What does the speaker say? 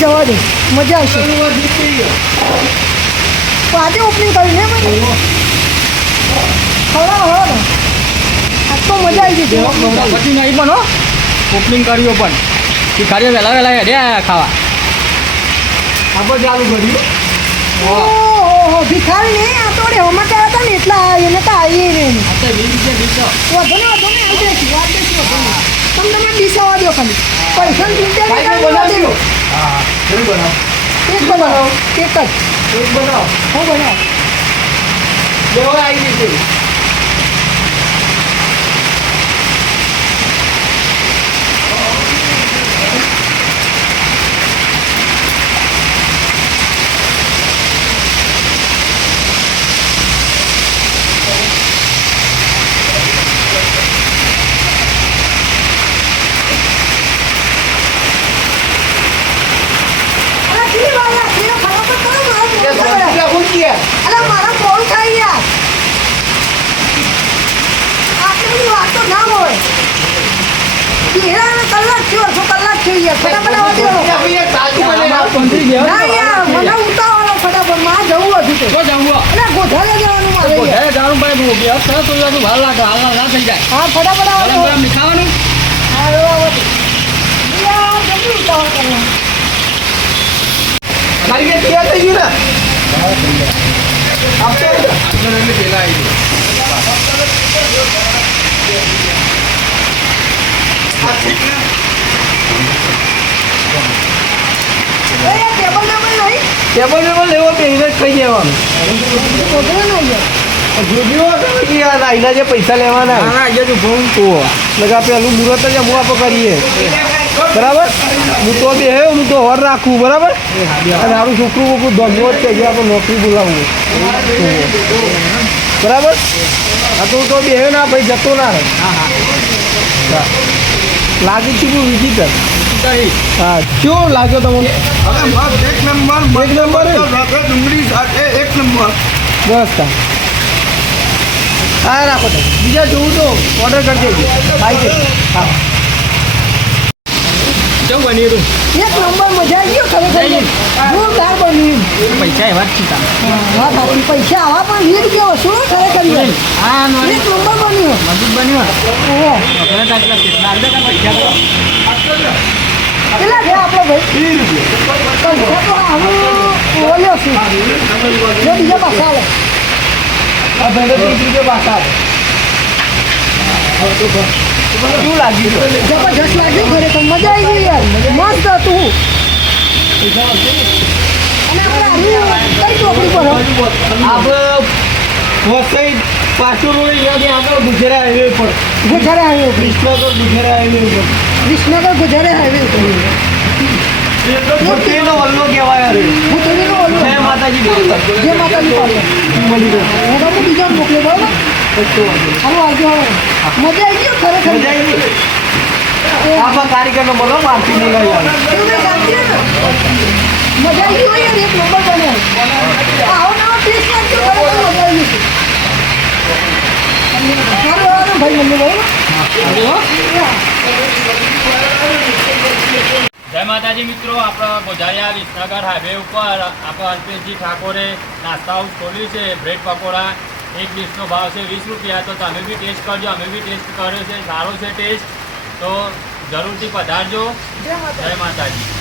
જવા દે મજા આવશે આજે ઓપનિંગ કરી ને ભાઈ હળો ને આજ તો મજા આવી ગઈ પછી નહીં પણ હો ઓપનિંગ કર્યો પણ ભિખારીઓ વહેલા હેડ્યા ખાવા આપણે ચાલુ કર્યું ઓહો ભિખારી ને આ તો હમણાં કર્યા હતા ને એટલા એને તો આવી ને આપણે 20 રૂપિયા વધુ ને આવી જઈશું વાત દઈશું તમે તમારે ડીશ આવવા દો ખાલી પૈસા ચિંતા હા કેવું બનાવ એક બનાવો એક જ એક બનાવ હું બનાવ જેવો આવી જશે મારા ફોન થાય યાર આટલી બધી વાત તો ના હોય કલાક થયો કલાક થઈ યાર ફટાફટ ના યાર મને ઉતાવળો ફટાફટ માં જવું હતું તો જવું એટલે ગોઠાલે જવાનું મારે ગોઠાલે જવાનું ભાઈ અભ્યાસ કરો તો યાર ભાર લાગે હાલ ના થઈ જાય હા ફટાફટ આવો ખાવાનું હા આવો યાર જલ્દી ઉતાવળ કરવાનું મારી કે તૈયાર થઈ ગયું ને આપણે પેલા આવી ટેબલ લેવો પહેલે જ ખાઈ દેવાનું આઈના જે પૈસા લેવાના લગા પેલું મુહૂર્ત જ હું આપણે કરીએ બરાબર હું તો બે હું તો હોર રાખું બરાબર અને મારું છોકરું બોકરું ધોગવો જ છે જે આપણે નોકરી બોલાવવું બરાબર હા તો હું તો બે ના ભાઈ જતો ના રહે લાગે છે હું વિઝિટર હા શું લાગ્યો તમને એક નંબર ડુંગળી સાથે એક નંબર બસ હા રાખો તમે બીજા જોવું તો ઓર્ડર કરી દેજો આવી જશે હા કેવું બન્યું એક નંબર મજા આવી ગયો ખરેખર જોરદાર બન્યું પૈસા એવા જ છે હા બાકી પૈસા આવા પણ હીટ ગયો શું ખરેખર હા એક નંબર બન્યું મજબૂત બન્યું ઓહો કેટલા પૈસા કેટલા છે આપણે ભાઈ 20 રૂપિયા તો આવું બોલ્યો છું જો બીજા પાછા આવે આ ભાઈ 30 રૂપિયા પાછા શું લાગ્યું જબરજસ્ત લાગ્યું ખરેખર મજા આવી ગઈ યાર મસ્ત હતું અને આપણે કઈ ચોકડી પર આપણે પાછું રોડ આગળ ગુજરાત હાઈવે પર ગુજારે હાઈવે ઉપર વિશ્વનગર ગુજરાત હાઈવે ઉપર વિસનગર ગુજારે હાઈવે ઉપર મોટેનો વલ્લો કહેવાય રે હું તો એનો ઓલું જય માતાજી જે માતાજી પાસે મળી ગયો હું તો બીજા મોકલે બરાબર હાલો આવજો હવે મજા આવી ગયો ખરેખર મજા આવી આપણા કારીગરનો બોલો મારથી બોલાવી આવે મજા આવી ગઈ યાર એક નંબર બને આવો નવો ટેસ્ટ લાગજો ખરેખર મજા આવી ગઈ સારું ભાઈ મને બરાબર જય માતાજી મિત્રો, આપણા ગોઝારિયા વિસનગર હાઈવે ઉપર આપણા અલ્પેશજી ઠાકોરે નાસ્તા હાઉસ ખોલ્યું છે. બ્રેડ પકોડા એક ડીશનો ભાવ છે 20 રૂપિયા. તો તમે બી ટેસ્ટ કરજો, અમે બી ટેસ્ટ કર્યો છે, સારો છે ટેસ્ટ. તો જરૂરથી પધારજો. જય માતાજી.